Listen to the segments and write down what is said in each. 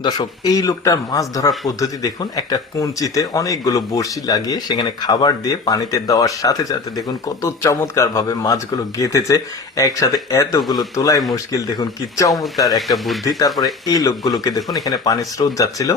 দর্শক, এই লোকটার মাছ ধরার পদ্ধতি দেখুন। একটা কঞ্চিতে অনেকগুলো বড়শি লাগিয়ে সেখানে খাবার দিয়ে পানিতে দেওয়ার সাথে সাথে দেখুন কত চমৎকার ভাবে মাছগুলো গেঁথেছে একসাথে। এতগুলো তোলাই মুশকিল, দেখুন কি চমৎকার একটা বুদ্ধি। তারপরে এই লোকগুলোকে দেখুন, এখানে পানির স্রোত যাচ্ছিল,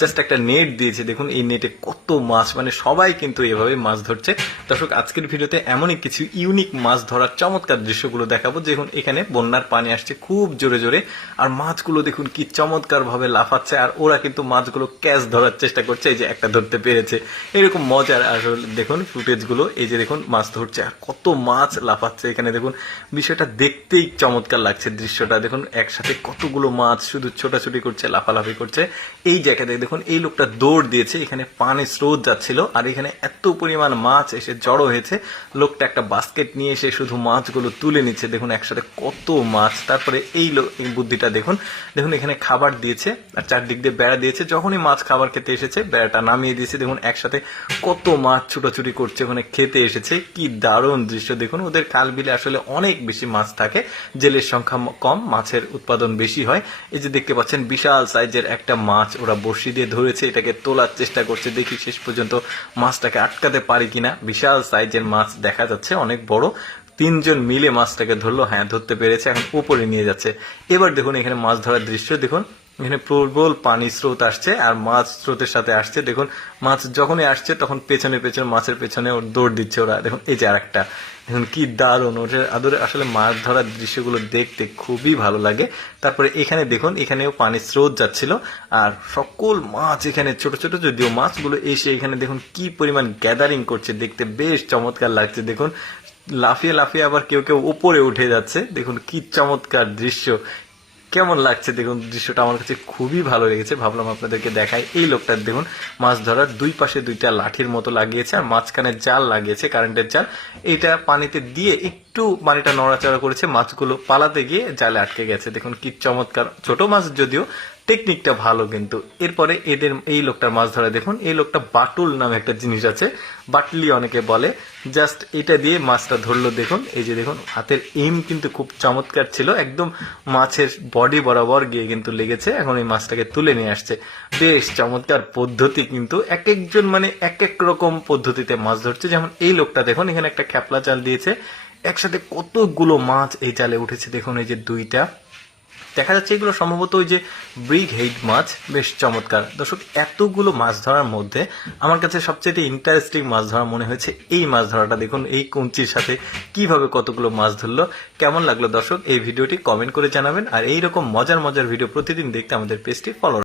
জাস্ট একটা নেট দিয়েছে, দেখুন এই নেটে কত মাছ, মানে সবাই কিন্তু এভাবে মাছ ধরছে। দর্শক, আজকের ভিডিওতে এমনই কিছু ইউনিক মাছ ধরার চমৎকার দৃশ্যগুলো দেখাবো। দেখুন এখানে বন্যার পানি আসছে খুব জোরে জোরে, আর মাছগুলো দেখুন কি চমৎকার ভাবে লাফাচ্ছে, আর ওরা কিন্তু মাছগুলো ক্যাচ ধরার চেষ্টা করছে। এই যে একটা ধরতে পেরেছে, এরকম মজার আসলে দেখুন ফুটেজ গুলো। এই যে দেখুন মাছ ধরছে আর কত মাছ লাফাচ্ছে এখানে, দেখুন বিষয়টা দেখতেই চমৎকার লাগছে। দৃশ্যটা দেখুন, একসাথে কতগুলো মাছ শুধু ছোটাছুটি করছে, লাফালাফি করছে। এই জায়গাতে দেখুন এই লোকটা দৌড় দিয়েছে, এখানে পানি স্রোত যাচ্ছিল আর এখানে এত পরিমাণ মাছ এসে জড়ো হয়েছে। লোকটা একটা বাস্কেট নিয়ে এসে শুধু মাছগুলো তুলে নিচ্ছে, দেখুন একসাথে কত মাছ। তারপরে এই বুদ্ধিটা দেখুন, দেখুন এখানে খাবার দিয়েছে আর চারদিক দিয়ে বেড়া দিয়েছে। যখনই মাছ খাবার খেতে এসেছে বেড়াটা নামিয়ে দিয়েছে। দেখুন একসাথে কত মাছ ছুটাছুটি করছে ওখানে খেতে এসেছে। কি দারুণ দৃশ্য দেখুন। ওদের খাল বিলে আসলে অনেক বেশি মাছ থাকে, জেলের সংখ্যা কম, মাছের উৎপাদন বেশি হয়। এই যে দেখতে পাচ্ছেন বিশাল সাইজের একটা মাছ ওরা বড়শি দিয়ে ধরেছে, এটাকে তোলার চেষ্টা করছে। দেখি শেষ পর্যন্ত মাছটাকে আটকাতে পারি কিনা। বিশাল সাইজের মাছ দেখা যাচ্ছে, অনেক বড়। তিনজন মিলে মাছটাকে ধরলো, হ্যাঁ ধরতে পেরেছে, এখন উপরে নিয়ে যাচ্ছে। এবার দেখুন এখানে মাছ ধরার দৃশ্য দেখুন। এখানে প্রবল পানি স্রোত আসছে আর মাছ স্রোতের সাথে আসছে। দেখুন মাছ যখনই আসছে তখন পেছনে পেছনে মাছের পেছনে দৌড় দিচ্ছে ওরা। দেখুন এই যে আরেকটা, দেখুন কি দারুণ। ওদের আদরে আসলে মাছ ধরার দৃশ্যগুলো দেখতে খুবই ভালো লাগে। তারপরে এখানে দেখুন, এখানেও পানির স্রোত যাচ্ছিল আর সকল মাছ এখানে ছোট ছোট যদিও মাছগুলো এসে এখানে দেখুন কি পরিমাণ গ্যাদারিং করছে, দেখতে বেশ চমৎকার লাগছে। দেখুন লাফিয়ে লাফিয়ে আবার কেউ কেউ উপরে উঠে যাচ্ছে। দেখুন কি চমৎকার দৃশ্য, কেমন লাগছে দেখুন দৃশ্যটা। আমার কাছে খুবই ভালো লেগেছে, ভাবলাম আপনাদেরকে দেখাই। এই লোকটার দেখুন মাছ ধরার দুই পাশে দুইটা লাঠির মতো লাগিয়েছে আর মাঝখানে জাল লাগিয়েছে, কারেন্টের জাল। এটা পানিতে দিয়ে একটু পানিটা নড়াচড়া করেছে, মাছগুলো পালাতে গিয়ে জালে আটকে গেছে। দেখুন কি চমৎকার, ছোট মাছ যদিও টেকনিকটা ভালো। কিন্তু এরপরে এদের এই লোকটার মাছ ধরা দেখুন, এই লোকটা বাটুল নামে একটা জিনিস আছে, বাটলি অনেকে বলে, জাস্ট এটা দিয়ে মাছটা ধরলো। দেখুন এই যে দেখুন হাতের এইম কিন্তু খুব চমৎকার ছিল, একদম মাছের বডি বরাবর গিয়ে কিন্তু লেগেছে। এখন এই মাছটাকে তুলে নিয়ে আসছে। বেশ চমৎকার পদ্ধতি, কিন্তু এক একজন মানে এক এক রকম পদ্ধতিতে মাছ ধরছে। যেমন এই লোকটা দেখুন এখানে একটা খ্যাপলা জাল দিয়েছে, একসাথে কতগুলো মাছ এই জালে উঠেছে। দেখুন এই যে দুইটা দেখা যাচ্ছে, এগুলো সম্ভবত ওই যে ব্রিগ হেড মাছ, বেশ চমৎকার। দর্শক, এতগুলো মাছ ধরার মধ্যে আমার কাছে সবচেয়ে ইন্টারেস্টিং মাছ ধরা মনে হয়েছে এই মাছ ধরাটা। দেখুন এই কঞ্চির সাথে কিভাবে কতগুলো মাছ ধরলো। কেমন লাগলো দর্শক এই ভিডিওটি কমেন্ট করে জানাবেন, আর এইরকম মজার মজার ভিডিও প্রতিদিন দেখতে আমাদের পেজটি ফলো